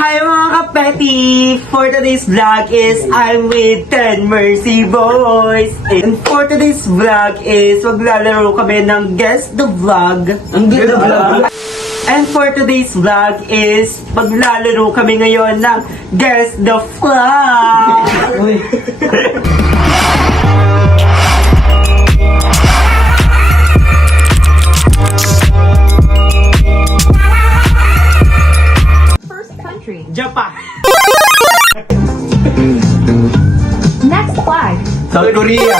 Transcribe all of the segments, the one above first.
Hi mga kapeti! For today's vlog is I'm with 10 Mercy Boys. And for today's vlog is maglalaro kami ng Guess the Vlog. And for today's vlog is maglalaro kami ngayon ng Guess the Vlog. Japan. Next flag. South Korea.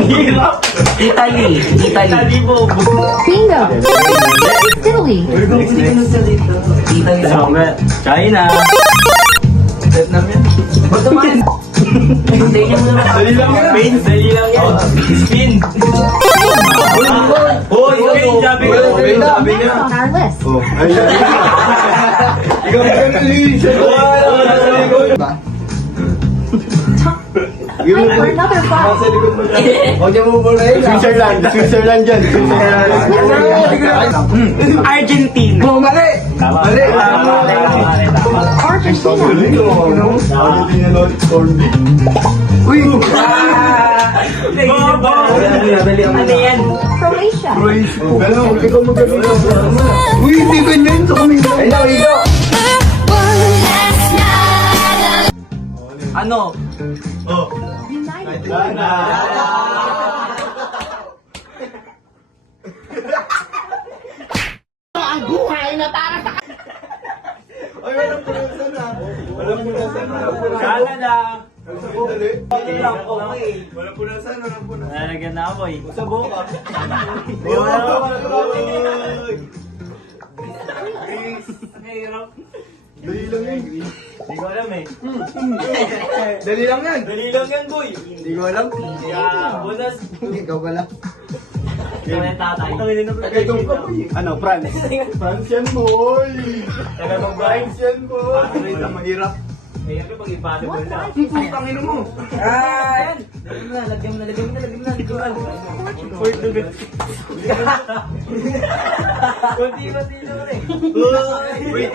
Hirap. Italy. Italy po. Bingo. Italy. Italy. China. Vietnam yan. Dali lang yan. Spain. Dali lang yan. Spain. Hoy, sabi ko. Sabi niya. Next on our list. Ikaw magaling. Time for another flag. Huwag niya mo muna yun. Switzerland dyan. Argentina. Mali. Mali. Argentina. Uy! Ano yan? Croatia. Ikaw magaling. Uy, hindi ganyan. Sa kami. Ikaw. Ano? United Ay, walang pulasan na. Walang pulasan na. Canada. Okay lang, okay. Walang pulasan. Nalagyan na ako eh. Sa boka. Mahirap. Dali lang yan. Hindi ko alam eh. Dali lang yan. Dali lang yan, boy. Hindi ko alam. Kaya, bonus. Ikaw pala. Ito na yung tatay. Tagatong ka boy. Ano, France? France yan boy. Tagatong ba? France yan boy. Mahirap. Mahirap yung pag-impossible na. Pangino mo. Ah, yan. Lagyan mo na. Fort na gano'n. Kunti-kunti naman eh. Wait.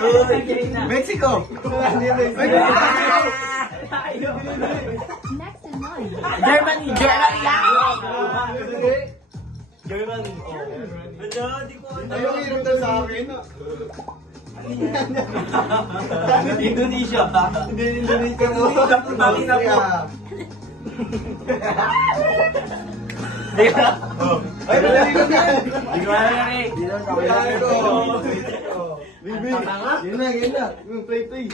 Mexico. Next in line. Germany. Germany. Wala, di ko alam. Ayaw hirap na sa akin. Indonesia. Hindi Indonesia mo. Bakit ako? Ay, madali lang yan. Di ko alam eh. Bibi. Yan na. Play.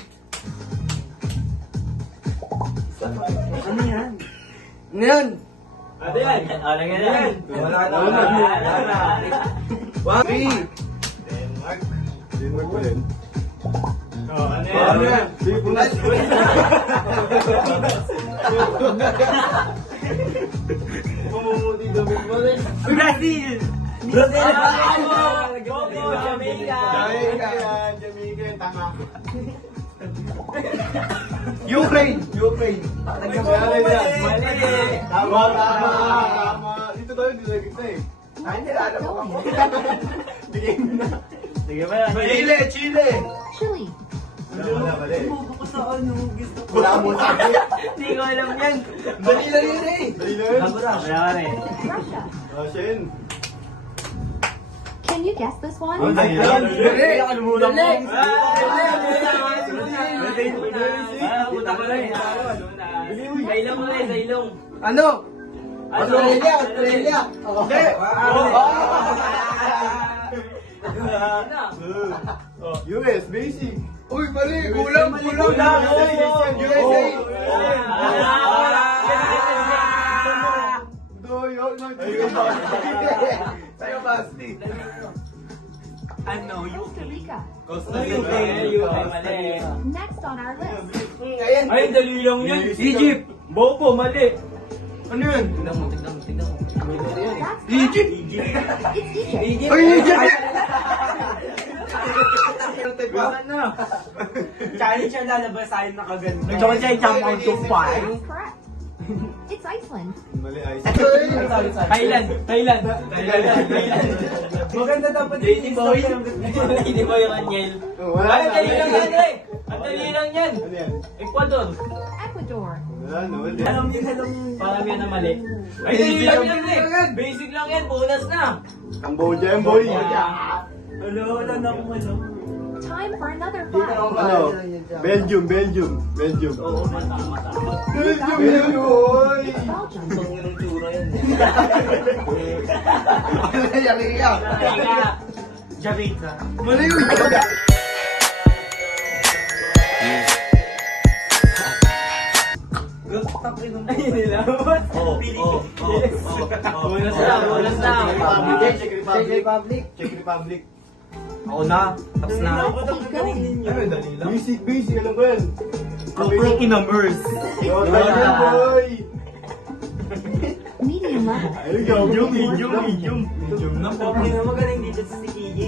Ano yan? Ano yan? Ano yan? Ano yan? Wala na. 3. Denmark pa rin. Ano yan? Punas. Pumumuti damit mo rin. Brazil! Jamaica! Jamaica, tanga. Ukraine. Mali. Tama. Dito tayo, kita eh. Ay, nilala mo ako. Bigay mo na. Sige ba? Chile. Chile. Mali. Buko sa ano gusto ko. Wala mo sabi. Hindi ko alam yan. Dali lang yun eh. Wala eh. Russia. Shin. Can you guess this one? Dali. Nakalimutan ko. Sa ilong mo eh, sa ilong. Ano? Australia. Hindi. US, basic. Uy, mali. Kulang. USA. Tayo, Basti. Ano? Costa Rica. Mali. Next on our list. Ayan. Ay, dali lang yan. Egypt. Bobo, mali. Ano yun? Tignan mo. That's Egypt. It's Egypt. Ay, Egypt. Ano? Challenge siya lalabas tayo nakaganto. Tsaka siya i-jump out to 5. Correct. It's Iceland. Mali ice. Thailand. Maganda dapat Lady boy. Lady boy yung Angel. Wala Ay, na. dali lang yan, eh. Ang dali lang yan. Ano yan? Ecuador. Ecuador. Wala na, wala. Alam niyo, Parang yan na mali. Ay, Basic dali lang lang yan. Basic lang yan. Bonus na. Cambodia yan, boy. wala na akong ano. Time for another 5. Ano? Belgium. Oo, Belgium matama. yan, boy. Belgium. Yung tsura yan. Yari ka. Teka. Jamaica. Mali yun. Ayun nila. Bonus na. Czech Republic. Ako na. Tapos na. Keep going. Basic, alam ko yan. Rookie numbers. Yan, boy. Medium level. Ayun, go. Medium na po. Okay na magaling dito sa si KJ.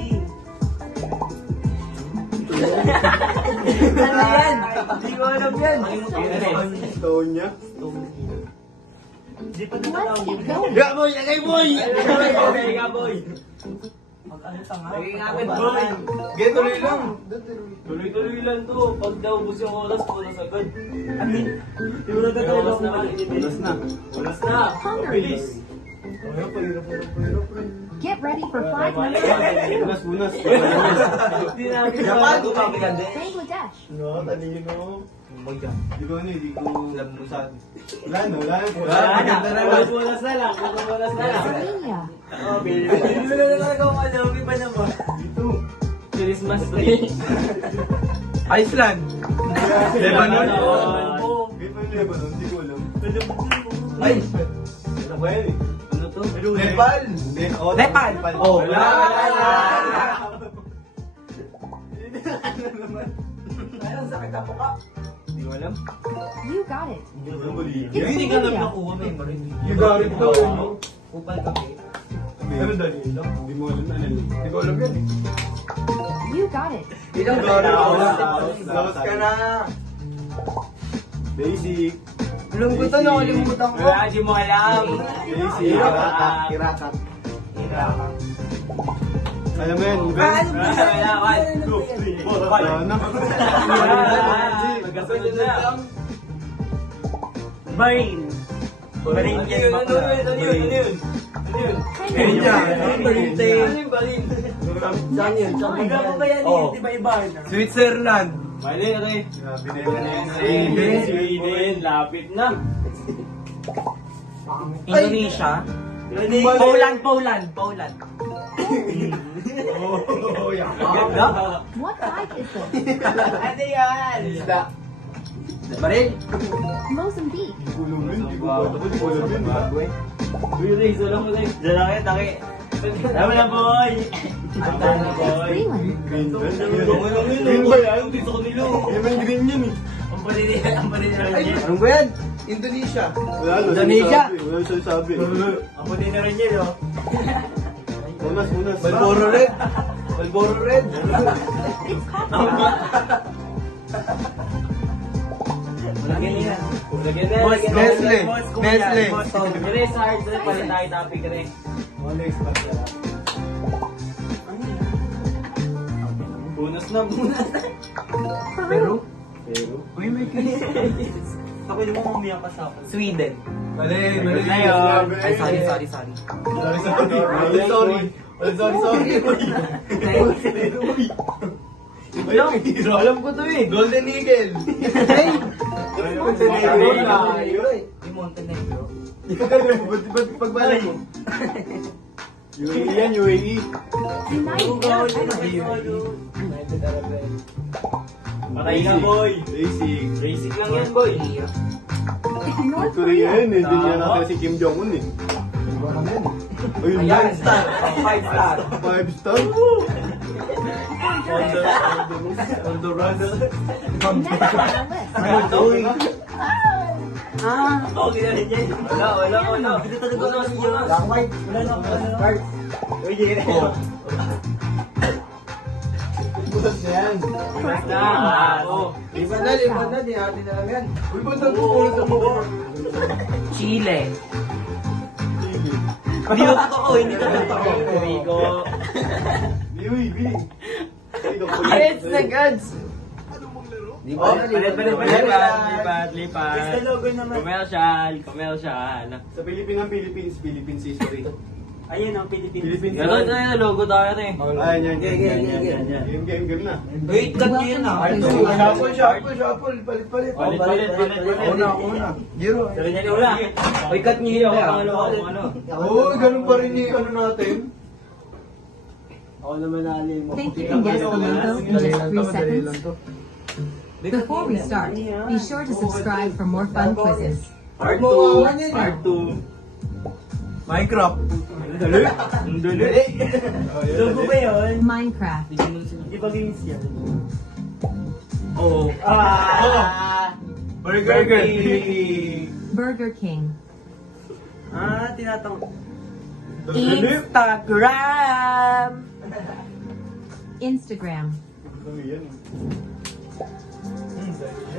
Ano yan? Hindi ko alam yan. Stone niya. Hindi pa Let's natatawag keep yun. going. Yeah, boy. Lagay, boy. Teka, boy. Mag-ano tanga? Naging boy. Get tuloy lang. Tuloy-tuloy lang to. Pag naubos yung oras, bonus agad. Amin. Hindi ko natatawag Oras ako na mali. maliit. na. Oras na. Bilis. Get ready for 5 minutes. Bunas. Hindi namin Japan. Bangladesh. No, talino. Hindi ko ano, hindi ko alam mo saan. Wala na. Wala na. Bonus na lang. Bonus na lang. Romania. Hindi ko na talaga ako alam. Iba naman. Dito. Christmas tree. Iceland. Lebanon. Oo. Gito yung Lebanon, hindi ko alam. Ay. Ano ba yan eh? Ano to? Nepal. Nepal. Oh, Wala. Ayun, sakit ako ka. Hindi ko alam. You got it. Bolivia. It's Hindi ka Bolivia. nakuha, memory. You got it daw. Kupal kami. Pero dali lang. Hindi mo alam na ano. Hindi ko alam yan eh. You got it. Ilang Laos ka na. Basic. Alam ko to, nakalimutan ko. Wala, di mo alam. Basic. Irakat. Alam mo yan. Ano ba sa Wala, wala. Wala na. Magkasunod na. Bahrain. Bahrain Ano yan. yun? Ano yun? Ano yun? Ano yun? Ano yun? Kenya. Ano yung balin? Saan yan? Magkano ba yan Oo. yun? Di ba iba na? Switzerland. Mali, ano yun? Grabe na yun. Sweden, lapit na. Indonesia. Poland. Oh, yeah. Ganda. What 5 is this? Ano yan? Isda. Baril. Mozambique. Hindi ko alam yun. Uy, Riz, alam mo, Riz. Daki. Tama na, boy. Ang dami, boy. Greenland. Green ba? Green ba yan? Dito ko nilo. Hindi ba yung green yun eh? Ang pali na rin yan. Ano ba yan? Indonesia. Wala na. Indonesia. Wala siya sabi. Ang pali na rin yan, oh. Unas. Marlboro Red. It's coffee. Lagyan niya. Lagyan na, Boss, lagyan na. Nestle. Boss, Nestle. Boss, Riz, hard. Pala tayo topic, Riz. Next pa siya. Bonus na, bonus. Peru. Uy, may kiss. Ako yung mo umiyak ka sa akin. Sweden. Mali. Na yun. Ay, sorry. Sorry. Alam ko to eh. Golden Eagle. Montenegro. Ba't pagbalik mo? UAE yan, UAE. United Arab Emirates. United Arab Emirates. Patay ka, boy. Basic. Basic lang yan, boy. North Korea Korea. yan eh. Hindi niya natin si Kim Jong-un eh. Ayun Ayan, yan. star. 5 star. 5 star. Honduras. Next on our list. Okay na rin yan. Wala. Hindi talaga ako siya. Wala na ako. Uy, Butas na yan. Lipat na, di natin na lang yan. Uy, ba't nagpupulot ang mukha? Chile. Hindi ko totoo, hindi ko totoo. Rico. Uy, Bi. It's the goods. Di ba? Lipat. It's the logo naman. Commercial. Sa Philippines history. Ayun ang Philippines. Pero ito yung logo tayo na eh. Ayan, yan. Game. Game na. Wait, cut nyo yun ah. Shuffle. Palit. Palit. Una. Zero. Sabi niya wala. Wait, cut nyo yun ah. Oo, ganun pa rin yung ano natin. Ako naman nalin mo. Think you can guess the logo in just 3 seconds? Before we start, be sure to subscribe for more fun quizzes. Part Mo, 2. Part 2. Minecraft. Ang dali. Logo ba yun? Minecraft. Di ba games yan? Oo. Burger King. Burger King. Tinatang... Instagram! Instagram.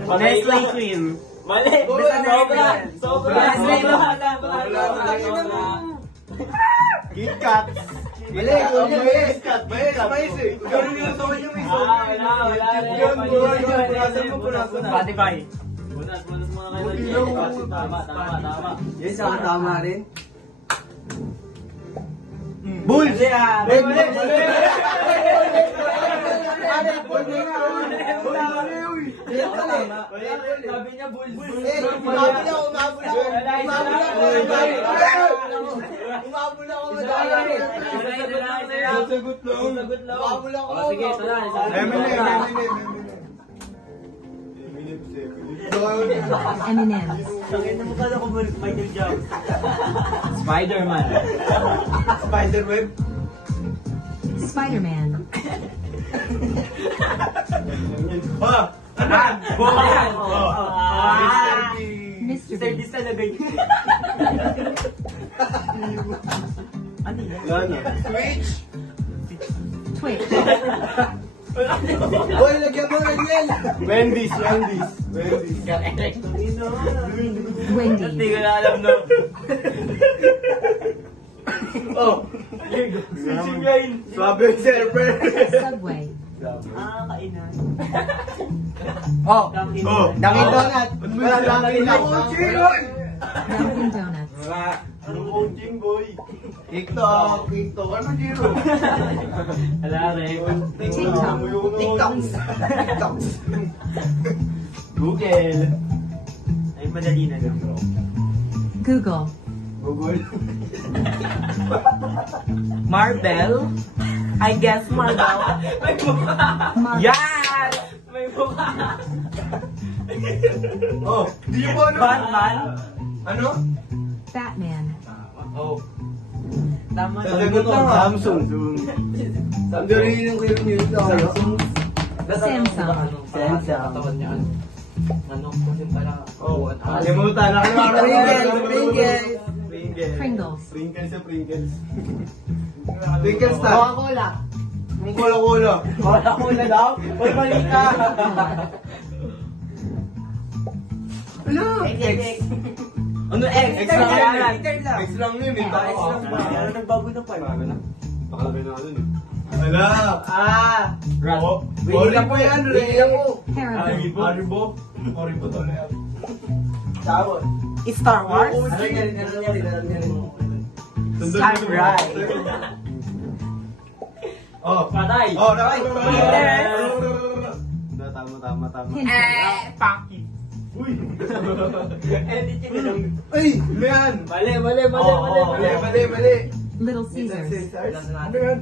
Nestle Queen. Mali. Sobra. KitKat. Mali. Mais eh. Ganun yung sa kanya may Wala. Spotify. Bunas muna kayo. Tama. Yes, tama rin. Bulls! Sabi niya bulls. Umabol ako. Sagot lang. Sige, tara. M&M's. Tangin na mukha na ko Michael Jackson. Spider-Man. Spiderweb. Spider-Man. Bokan! Mr. Mr. Beast. Beast talaga yun. Ano yun? Switch. Twitch. Boy, lagyan mo ng yel. Wendy's. Wendy. Hindi ko na alam no. Sisiglayin. Sabi server. Subway. Kainan. Dunkin' Donut. Dunkin' Donuts. Anong coaching, boy? TikTok. Ano, Jiro? Wala rin. TikTok. TikToks. Google. Ay, madali na lang. Google. Marvel? I guess Marvel. May mukha. Marvel. Yan! May mukha. Di mo ano? Batman? Ano? Batman. Tama. Sasagot lang. Samsung. Sandali yung kayo nyo ito. Samsung. Kalimutan na. Pringles. Pringles. Pringles na. Coca-Cola. Coca-Cola daw? Uy, mali ka! X. Ano X? X lang yan. X X lang yun eh. X lang ba? Ano nagbago na pa? Nakalagay na dun eh. Wala. Rat. Wala po yan. Haribo. Haribo to na yan. Star Wars? Samurai. Patay. Tama. Pinterest. Paki. Uy! Edit yun lang. Uy! Ano yan? Mali. Little Caesars. Ano yan?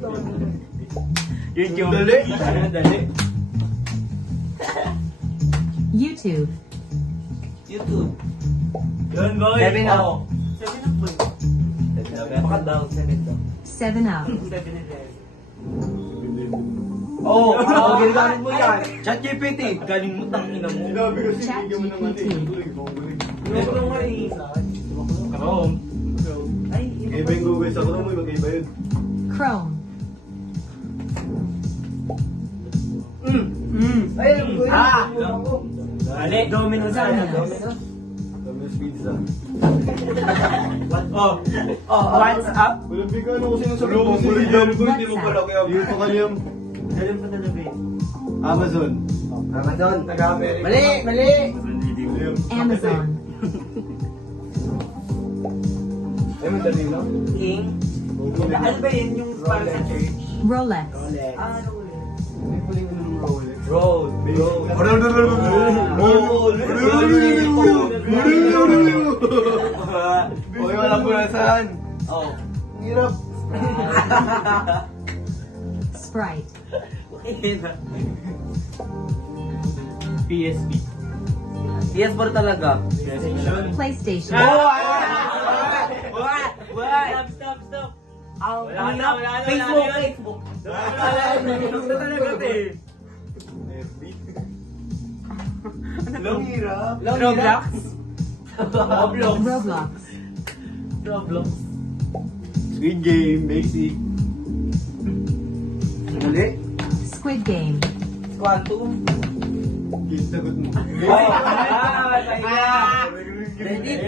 YouTube. Dali. YouTube. Yun, boy. 7 up. Oh. 7 up boy. Baka daw, 7 daw. 7-Up. 7-11. Ginagamit mo yan. ChatGPT. Galing mo, tangina mo. Sinabi ko Chat bigyan mo naman GPT. Logo nga eh. Chrome. Ay, Iba yung Google sa Chrome, mag-iba yun. Chrome. Ayun, Ah! Dali. Domino sana. Domino's Pizza. Oh. What's up? Walang bigyan ano kasi nasabi mo. Hindi mo pala kaya. Yung pa kanyang Dalim pa talaga Amazon. Amazon. Taga-America. Mali! Amazon. Ay, madali lang. King. Ano ba yun yung para sa church? Rolex. Ah, ano ulit? Hindi pala yung Rolex. Roll. Uy, walang punasan. Oh. Hirap. Sprite. PSP. PS4 talaga. PlayStation. Stop. Ang Wala na, wala na, Facebook, wala na. Facebook. Wala talaga eh. Ang hirap. Roblox. Roblox. Roblox. Squid Game, basic. Mali. Squid Game. Quantum. Game sagot mo. Reddit.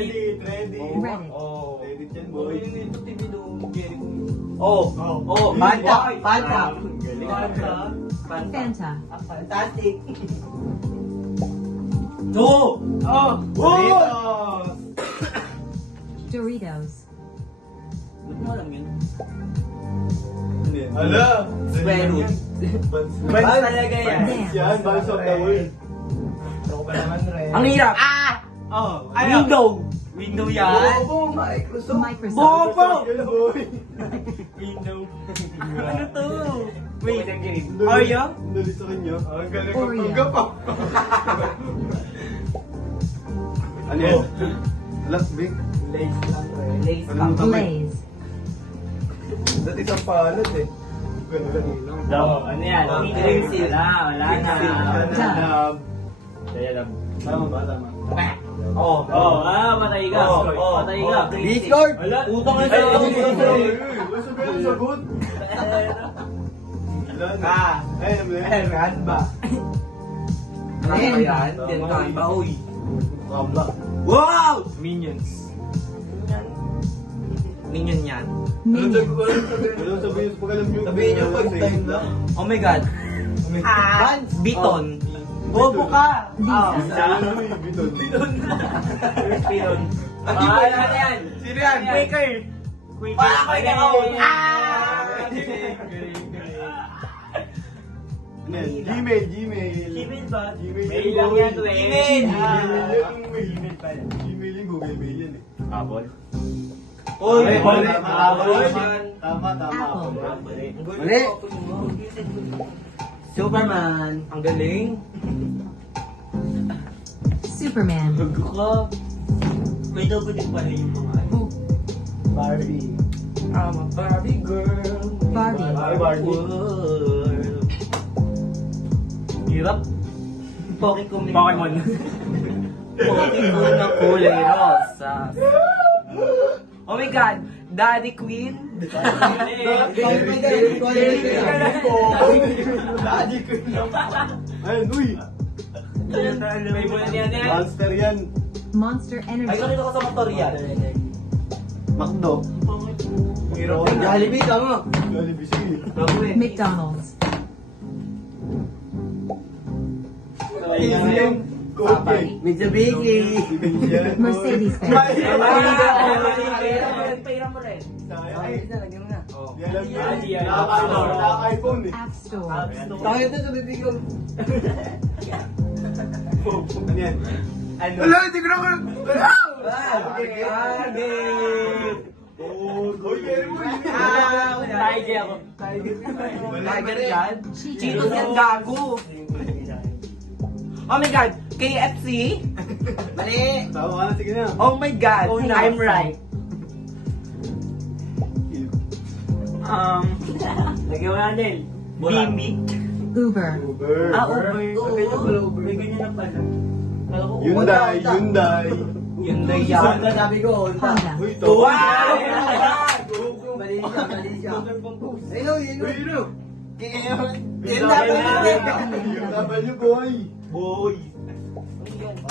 Oh. Reddit yan, boy. Oh. Oh. Fanta. Fanta. Fantastic. No. Doritos. Ba't mo alam yun? Ala! Square root. Bans talaga yan. Dance. Yan, Balls of the World. Ang hirap. Oh, Window yan. Bobo, Microsoft. Microsoft. Bobo! Yan, boy. Window. Ano to? Wait. Ang dali- Oreo? ang dali sa kanya. Ang galing Oreo. magpanggap pa. Ano yan? Last week? Lace Ano pa. mo tabi? Blaze. Dati isang palad eh. Ganun lang lang. Ano yan? Pencil. Wala na. Dab. Kaya lang. Tama ba? Tama. Oh. Matay ka. Matay ka. Discord. Wala. Utang na Ay, sa wala sabihin ang sagot. Wala na. Ay, alam mo na yan. Ano ba? Ano ba yan? Dental ba? Uy. Kabla. Wow! Minions. Minion yan. Minions. Walang sabihin pag alam nyo. Sabihin nyo pag time na. Oh my God. Vans. Biton. Bobo ka. Visa. Biton. Biton. Ano yan? Sino yan? Quaker. Quaker. Ano yan? Gmail, Gmail. Gmail ba? Gmail Mail yan, lang boy. yan, to eh. Gmail. Gmail yan, Gmail yung Google Mail yan eh. Apple. Uy. Ay, mali. Apple. Tama, tama. Apple. Mali. Superman. Ang galing. Superman. Bago ka. May daw din pala yung mga ano. Barbie. I'm a Barbie girl. Barbie. World. Hirap. Pokemon. Pokemon na kulay rosa. Oh my God! Daddy Queen? Daddy ko naman. Ayun, uy. May bulan yan yan. Monster yan. Monster Ay, Energy. kanito ka sa motor yan. Macdo. Hirap. Jollibee, tama. Jollibee, sige. McDonald's. Yung Coke. Mitsubishi. Yan, boy. Mercedes-Benz. Pairan mo rin. Ay, lagyan mo na. Yan lang Yan, yan. yan. Naka-iPhone eh. App Store. Tayo ito sa bibig ko. Ano yan? Ano? Wala, hindi ko na ko. Uy, meron mo yun. Tiger ako. Tiger yan? Cheetos. Cheetos yan, gago. Oh my God! KFC? Mali. Tama ka na, sige na. Oh my God! Oh, no. I'm right. Lagyan mo na, Nel. Gimmick? Uber. Uber. Uber. May ganyan na pala. Kala ko, Hyundai, Hyundai. Hyundai yan. Sabi ko, Honda. Uy, to. Wow! Mali siya. Ayun, yun. Uy, yun. Kaya Yun dapat yun. Laban niyo, boy. Boy.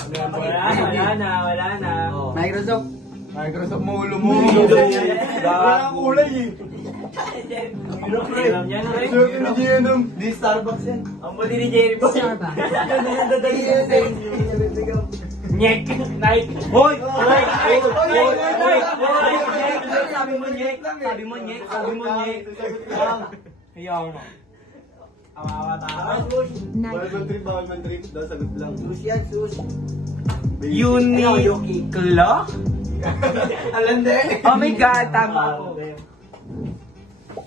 Wala na. Microsoft. Microsoft mo ulo mo. Gago. Walang kulay eh. Alam niya na rin. Sure ka na Gianum. Di Starbucks yan. Ang buti ni Jerry Boy. Starbucks. Nyek. Night. Hoy! Sabi mo nyek. Ayaw mo. Awawa tayo. Night. Bawal man trip. Daw sagot lang. Sushi yan, sushi. Uniqlo? Alande. Oh my God, tama ako.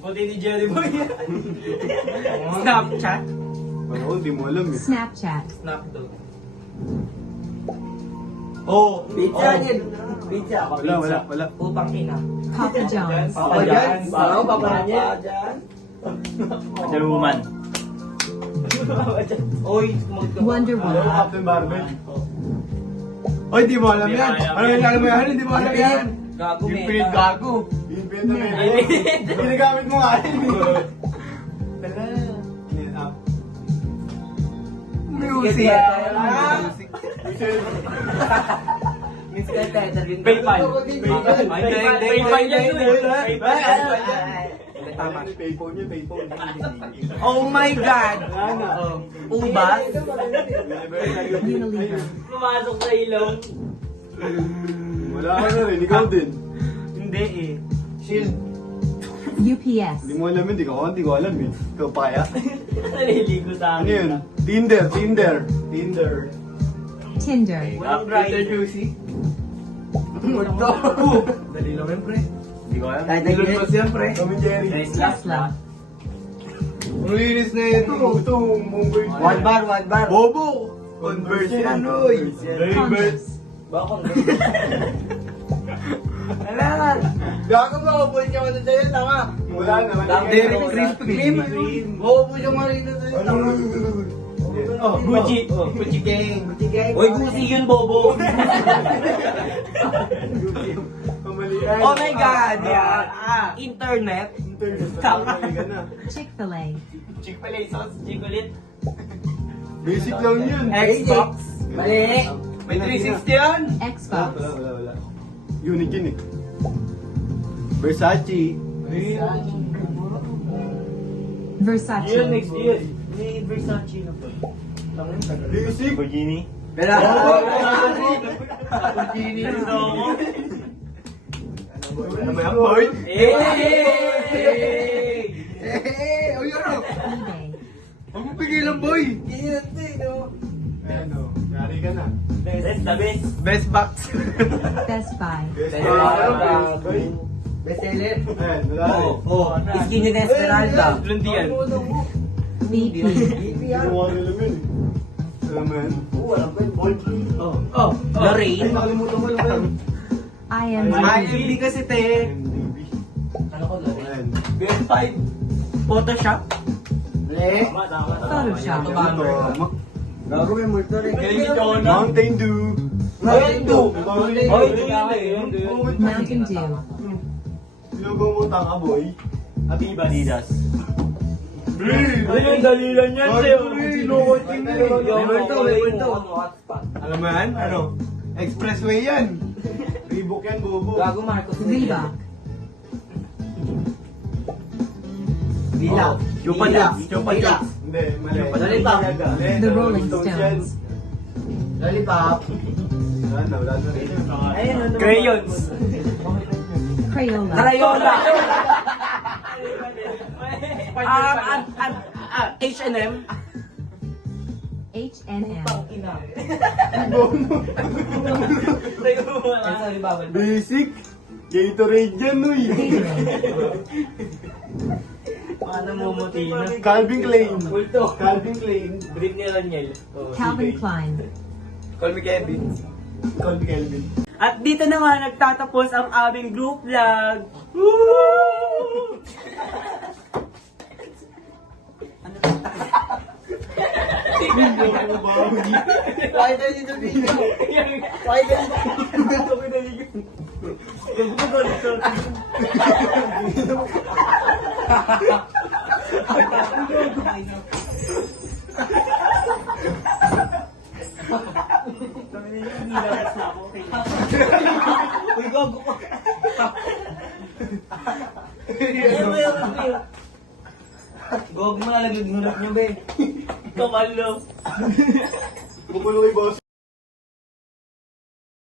Buti ni Jerry Boy. Snapchat? Ano, di mo alam eh. Snapchat. Snap daw. Oh. Pizza yan. Pizza. Wala. Upang ina. Papa John's. Papa John's. Oo, Papa John's. Jaruman. Oy, Wonder Ano, Woman. Captain Marvel? Oy, di mo alam yan. Ano yung alam mo yan? Hindi mo alam yan. Gago Yung meta. pinit gago. Yung pinit na meta. Ginagamit mo nga rin. Tala. Net up. Music. Miss ka tayo. PayPal. PayPal yan yun eh. Tama. Payphone yun, payphone. Oh my God! Ubas? Unilever. Pumasok sa ilong. Wala ka na rin, ikaw din. Hindi eh. Shield. UPS. Hindi mo alam yun, hindi ko alam yun. Ikaw pa kaya? Naliligo sa Ano akin. yun? Tinder. Tinder. Upgrade. Juicy. Dali lang yun, pre. Hindi ko alam. Kahit nag-inis yan, pre. Tom and Jerry. Tesla. Ang linis na ito. Ito, Mumbai. One bar. Bobo! Converse yan, Roy. Converse. Bakong. Gago ba? Boy ka mo na sa'yo, tama. Wala na. Derek Krispy Kreme. Bobo siya marino sa'yo, tama. Gucci. Gucci gang. Oy, Gucci yun, bobo. Kamalian. Oh my God! Yeah. Internet? Tama. Ka na. Chick-fil-A. Chick-fil-A sauce, chocolate. Basic lang yun. Xbox? Mali. May 360 yan? Xbox. Wala. Unique yun eh. Versace. Versace. Yun, next yun. May Versace na po. Basic. Virginie? Pero Ano ba yan, boy? Hey! O yun o. eBay. Huwag mo pigilan, boy. no? Ano, yari ka na. That's the best. Best box. Best Buy. Best seller. Ayan, wala rin. Skinny na Esmeralda. Blondian. BP. Hindi ko alam yun eh. Alam mo yan? Walang pa yung ball. Oh. Lorraine? Nakalimutan ko lang yan. IMDb. IMD kasi te. MDB. Ano ko lang? Ayan. Best 5. Photoshop? Mali. Tama. Photoshop. Tama. Gago may multo rin. Galing ni Jonah. Mountain Dew. Mountain Dew. Oy, yun. Mountain Dew. Sinugo mo tanga, boy. Adidas. Ano yung dalilan yan, Seo? Alam mo yan? Ano? Expressway yan. Reebok yan, bobo. Gago Marcos. Reebok. Bila. Chupa Chups. Hindi, mali. Lollipop. The Rolling Stones. Lollipop. Wala na rin. Crayons. Crayola. Crayola. H&M. H&M. Basic. Gatorade yan, uy. Paano mumuti na? Calvin Klein. Ulto. Calvin Klein. Britney Raniel. Calvin Klein. Call me Kevin. Call me Kelvin. At dito naman nagtatapos ang aming group vlog. Woo! Why does it video? Why does it Nilalas na ako. Uy, gago ka. Ano ba yun? Gago mo nalaglag nunot niyo, be. Kamalo. Bubulong yung boss.